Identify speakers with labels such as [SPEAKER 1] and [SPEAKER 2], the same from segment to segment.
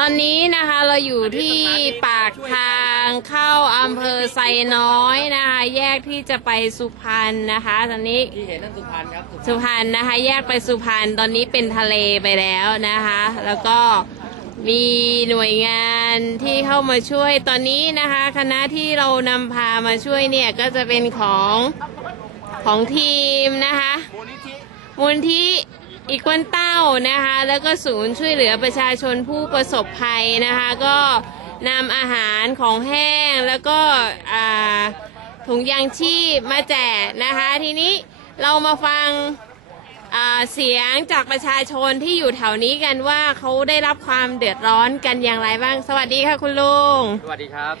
[SPEAKER 1] ตอนนี้นะคะเราอยู่ที่ปากทางเข้าอำเภอไซน้อยนะคะ แยกที่จะไปสุพรรณนะคะ ตอนนี้
[SPEAKER 2] ที่เห็นนั่นสุพรรณครับ
[SPEAKER 1] สุพรรณนะคะ แยกไปสุพรรณตอนนี้เป็นทะเลไปแล้วนะคะ แล้วก็มีหน่วยงานที่เข้ามาช่วยตอนนี้นะคะ คณะที่เรานำพามาช่วยเนี่ยก็จะเป็นของของทีมนะคะ
[SPEAKER 2] มูลนิธิ
[SPEAKER 1] มูลที่ อีกวันเต้านะคะ แล้วก็ศูนย์ช่วยเหลือประชาชนผู้ประสบภัยนะคะ ก็นำอาหารของแห้งแล้วก็ถุงยางชีพมาแจกนะคะ ทีนี้เรามาฟังเสียงจากประชาชนที่อยู่แถวนี้กันว่าเขาได้รับความเดือดร้อนกันอย่างไรบ้าง สวัสดีค่ะคุณลุง
[SPEAKER 2] สวัสดีครับ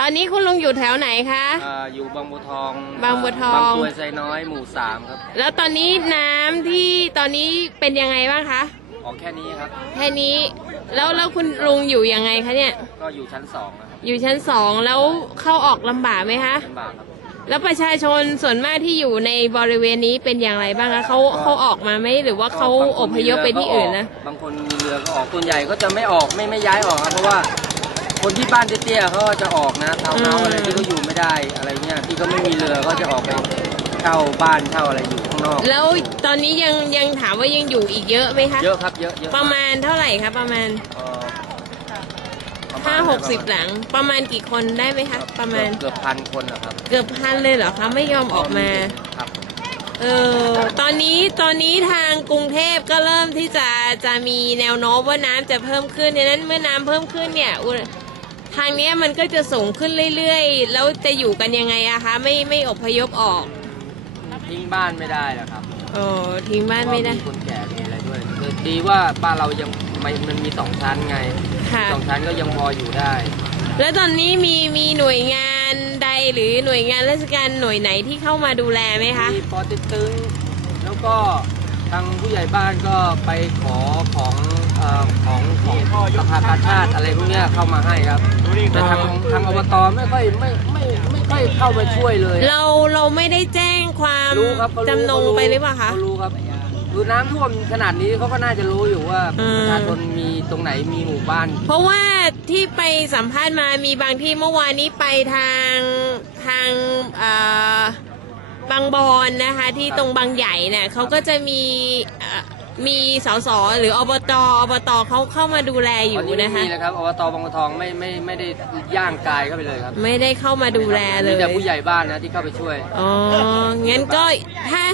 [SPEAKER 1] ตอนนี้คุณลุงอยู่แถวไหนคะ
[SPEAKER 2] อ่าอยู่บางบัวทอง
[SPEAKER 1] บางบัวทอง
[SPEAKER 2] บางกรวยไซน้อยหมู่สามครับ
[SPEAKER 1] แล้วตอนนี้น้ำที่ตอนนี้เป็นยังไงบ้างคะ
[SPEAKER 2] ออกแค่นี้ครับ
[SPEAKER 1] แค่นี้ แล้วแล้วคุณลุงอยู่ยังไงคะเนี่ย
[SPEAKER 2] ก็อยู่ชั้นสองนะครับ
[SPEAKER 1] อยู่ชั้นสองแล้วเข้าออกลำบากไหมคะ
[SPEAKER 2] ลำบากครับ
[SPEAKER 1] แล้วประชาชนส่วนมากที่อยู่ในบริเวณนี้เป็นอย่างไรบ้างคะเขาเขาออกมาไหมหรือว่าเขา
[SPEAKER 2] บง
[SPEAKER 1] อ
[SPEAKER 2] คน
[SPEAKER 1] พยพไปที่อื่นนะ
[SPEAKER 2] บางคนมีเรือก็ออกส่วนใหญ่ก็จะไม่ออกไม่ไม่ย้ายออกครับเพราะว่า คนที่บ้านเตี้ยๆเขาก็จะออกนะเทา
[SPEAKER 1] อื
[SPEAKER 2] เฮามอะไรที่เขาอยู่ไม่ได้อะไรเงี้ยที่เขาไม่มีเรือก็จะออกไปเช่าบ้านเช่าอะไรอยู่ข้างนอก
[SPEAKER 1] แล้วตอนนี้ยังยังถามว่ายังอยู่อีกเยอะไหมคะ
[SPEAKER 2] เยอะครับเยอะเยอะ
[SPEAKER 1] ประมาณเท่าไหร่คะประมาณ
[SPEAKER 2] เอ่อประมณ
[SPEAKER 1] ห้าหกสิบหลัง ประมาณกี่คนได้ไหมคะประมาณ
[SPEAKER 2] เกือบพันคนนะครับ
[SPEAKER 1] เกือบพันเลยเหรอคะไม่ยอมออกมา
[SPEAKER 2] ครับ
[SPEAKER 1] เออตอนนี้ตอนนี้ทางกรุงเทพก็เริ่มที่จะจะมีแนวโน้มว่าน้ำจะเพิ่มขึ้นดังนั้นเมื่อน้ำเพิ่มขึ้นเนี่ยอุณ ทางเนี้ยมันก็จะสูงขึ้นเรื่อยๆ แล้วจะอยู่กันยังไงอะคะ ไม่ไม่อพยพออก
[SPEAKER 2] ทิ้งบ้านไม่ได้นะครับ
[SPEAKER 1] โอ้ทิ้งบ้านไม่ได้
[SPEAKER 2] เพระว่คนแก่มีอะไรด้วยคือดีว่าบ้านเรายังมันมันมีสองชั้นไง
[SPEAKER 1] ค่ะ
[SPEAKER 2] สองชั้นก็ยังพออยู่ได้
[SPEAKER 1] แล้วตอนนี้มีมีหน่วยงานใดหรือหน่วยงานราชการหน่วยไหนที่เข้ามาดูแลไหมคะ
[SPEAKER 2] มีปอติดตึงแล้วก็ทางผู้ใหญ่บ้านก็ไปขอของเอ่อ ของของสภากาชาติอะไรพวกเนี้ยเข้ามาให้ครับแต่ทางทางอบตไม่ค่อยไม่ไม่ไม่ค่อยเข้ามาช่วยเลย
[SPEAKER 1] เราเราไม่ได้แจ้งความ
[SPEAKER 2] รู้ครับเขารู้
[SPEAKER 1] จำนงไปหรือเปล่าคะ
[SPEAKER 2] เขารู้ครับดูน้ำท่วมขนาดนี้เขาก็น่าจะรู้อยู่ว่า
[SPEAKER 1] อืม
[SPEAKER 2] ประชาชนมีตรงไหนมีหมู่บ้าน
[SPEAKER 1] เพราะว่าที่ไปสัมภาษณ์มามีบางที่เมื่อวานนี้ไปทางทางเอ่อบางบอนนะคะ ที่ตรงบางใหญ่เนี่ยเขาก็จะมีเอ่อ มีสสหรืออบตอบตเขาเข้ามาดูแลอ
[SPEAKER 2] ตอน
[SPEAKER 1] ยู่
[SPEAKER 2] นี้ไม่
[SPEAKER 1] นะคะ
[SPEAKER 2] มีนะครับอบตบางบัวทองไม่ไม่ไม่ได้ย่างกายเข้าไปเลยครับ
[SPEAKER 1] ไม่ได้เข้ามาดูแลเล
[SPEAKER 2] มี
[SPEAKER 1] ย
[SPEAKER 2] แต่ผู้ใหญ่บ้านนะที่เข้าไปช่วย
[SPEAKER 1] อ๋องั้นก็ถ้า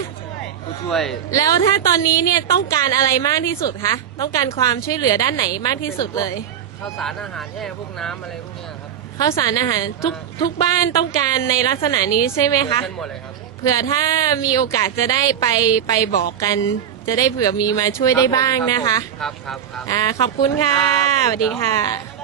[SPEAKER 2] ผู้ช่วย
[SPEAKER 1] แล้วถ้าตอนนี้เนี่ยต้องการอะไรมากที่สุดคะต้องการความช่วยเหลือด้านไหนมากที่สุดเลย
[SPEAKER 2] ข้าวสารอาหารแห้งพวกน้ำอะไรพวกเนี้ยครับ
[SPEAKER 1] ข้าวสารอาหารทุกทุกบ้านต้องการในลักษณะนี้ใช่ไหมคะ
[SPEAKER 2] กันหมดเลยครับ
[SPEAKER 1] เผื่อถ้ามีโอกาสจะได้ไปไปบอกกัน จะได้เผื่อมีมาช่วยได้บ้างนะคะ
[SPEAKER 2] ครับครับครับ
[SPEAKER 1] อ่าขอบคุณค่ะสวัสดีค่ะ